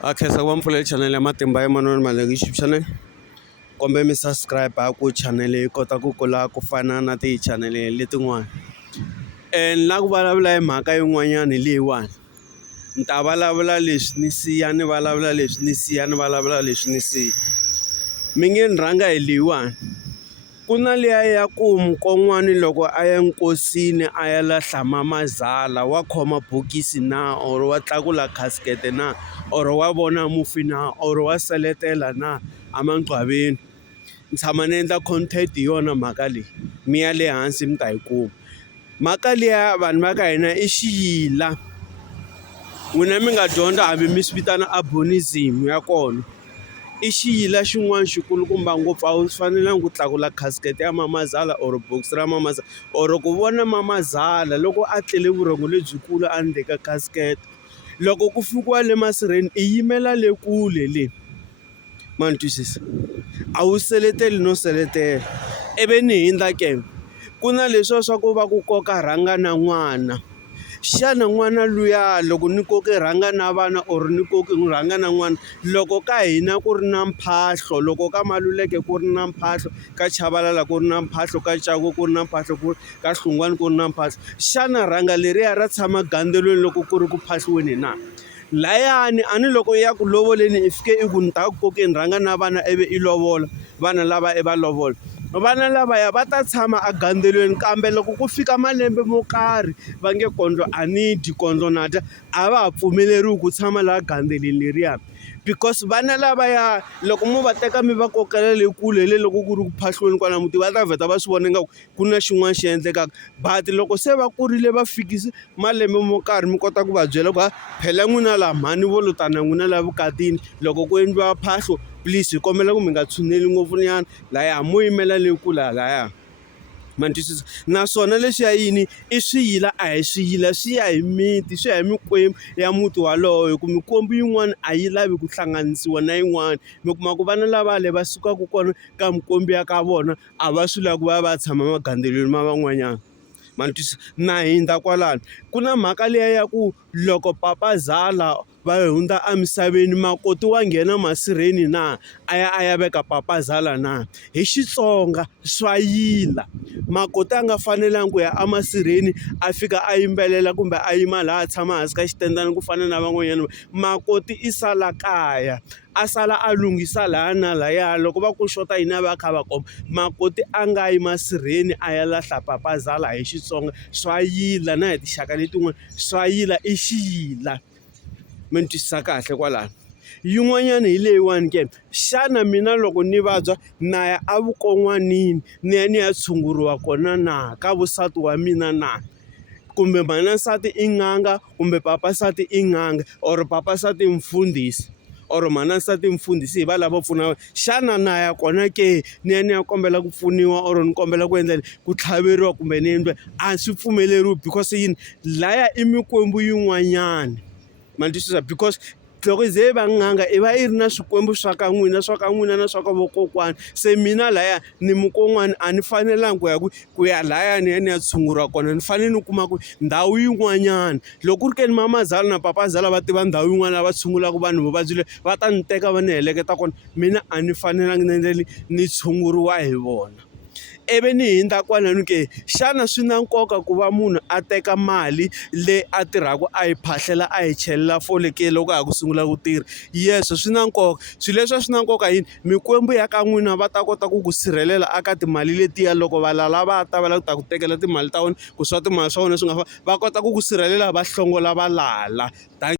Akhensa ku va mpfuleli channel ya Matimba Emmanuel Maleki YouTube channel. Kombe mi subscribe ku channel yi kota ku kula ku fana na ti-channel letin'wana. Ni la ku vulavula hi mhaka yin'wanyana leyiwani. Ni ta vulavula leswi ni siya ni vulavula leswi ni siya ni vulavula leswi ni siya. Mi nge ni rhanga hi leyiwani. Ku na liya ya ku mukon'wani loko a ya nkosini a ya lahla mamazala wa khoma bokisi na or wa tlakula casket na or wa vona mufi na or wa seletela na amangcwabeni. Ni tshama ni endla content hi yona mhaka leyi mi ya le hansi mi ta yi kuma. Mhaka liya vanhu va ka hina i xiyila n'wina mi nga dyondza hambi mi swi vitana abonism ya kona. I xiyila xin'wana xikulukumba ngopfu a wu fanelangi ku tlakula casket ya mamazala or box ra mamazala or ku vona mamazala loko a tlele vurhongo lebyikulu endzeni ka casket. Loko ku fikiwa le masirheni i yimela le kule le ma ni twisisa a wu seleteli no seletela ivi ni hindza ke ku na leswiya swa ku va ku koka rhanga na n'wana. Xana n'wana luya loko ni koke rhanga na vana or ni koke rhanga na n'wana loko ka hina ku ri na mphahlo loko ka Maluleke ku ri na mphahlo ka Chabalala ku ri na mphahlo ka Chauke ku ri na mphahlo ka Hlungwane ku ri na mphahlo. Xana rhanga leriya ra tshama gandelweni loko ku ri ku phahliweni na layani a ni loko ya ku lovoleni i fike i ku ni ta ku kokeni rhanga na vana ivi i lovola vana lava i va lovola. Vana lavaya va ta tshama a gandelweni kambe loko ku fika malembe mo karhi va nge kondlo a ni dyi kondlo na dya a va ha pfumeleriwi ku tshama laha gandeleni leriya because vana lavaya loko mo va teka mi va kokela le kule le loko ku ri ku phahliweni kwala muti va ta vheta va swi vona ingaku ku na xin'wana xi endlekaka but loko se va kurile va fikisi malembe mo karhi mi kota ku va byela ku phela n'wina laha mhani vo lutana n'wina laha vukatini loko ku endliwa phahlo please hi kombela ku mi nga tshuneli ngopfu nyana laya mo yimela le kule laya ma ni twisisa. Naswona leswiya yini i swiyila a hi swiyila swi ya hi miti swi ya hi mikwembu ya muti walowo hi ku mikwembu yin'wana a yi lavi ku hlanganisiwa na yin'wana. Mi kuma ku vana lava le va sukaka kona ka mikwembu ya ka vona a va swi lavi ku va va tshama magandelweni ma van'wanyana ma ni twisisa. Na hindza kwalano ku na mhaka liya ya ku loko papazala va hundza emisaveni makoti wa nghena masirheni na a ya veka papazala na hi Xitsonga swa yila. Makoti a nga fanelangi ku ya emasirheni a fika a yimbelela kumbe a yima laha a tshama hansi ka xitendana ku fana na van'wanyana. Makoti i sala kaya a sala a lunghisa laya na laya loko va ku xota yini a va kha va komba makoti a nga yi masirheni a ya lahla papazala hi Xitsonga swa yila na hi tinxaka letin'wana swa yila i xiyila mi ni twisisa kahle kwalano. Yin'wanyana hi leyiwani ke xana mina loko ni vabya na ya evukon'wanini ni ya ni ya tshunguriwa kona na ka vusati wa mina na kumbe manasati i n'anga kumbe papasati i n'anga or papasati i mfundhisi or manasati i mfundhisi hi va lava pfunaka. Xana na ya kona ke ni ya kombela ku pfuniwa or ni kombela ku endla ku tlhaveriwa kumbe ni endliwa a swi pfumeleriwi because yini laya i mikwembu yin'wanyana ma ni twisisa because loko i ze va n'anga i va i ri na swikwembu swa ka n'wina na swa ka vokokwani. Se mina laya ni mukon'wana a ni fanelangi ku ya laya ni ya tshunguriwa kona ni fanele ni kuma ku ndhawu yin'wanyana loko ku ri ke ni mamazala na papazala va tiva ndhawu yin'wana va tshungulaka vanhu vuvabyi le va ta ni teka va ni heleketa kona mina a ni fanelangi ni endleli ni tshunguriwa hi vona. Ivi ni hindza kwalano ke xana swi na nkoka ku va munhu a teka mali leyi a tirhaka a yi phahlela a yi chelela fole ke loko a ha ku sungula ku tirha. Yes swi na nkoka swilo leswi swi na nkoka yini mikwembu ya ka n'wina va ta kota ku ku sirhelela aka timali letiya loko va lava ta va lava ku ta ku tekela timali ta wena ku swa timali swa wena swi nga va kota ku ku sirhelela va hlongola va lala.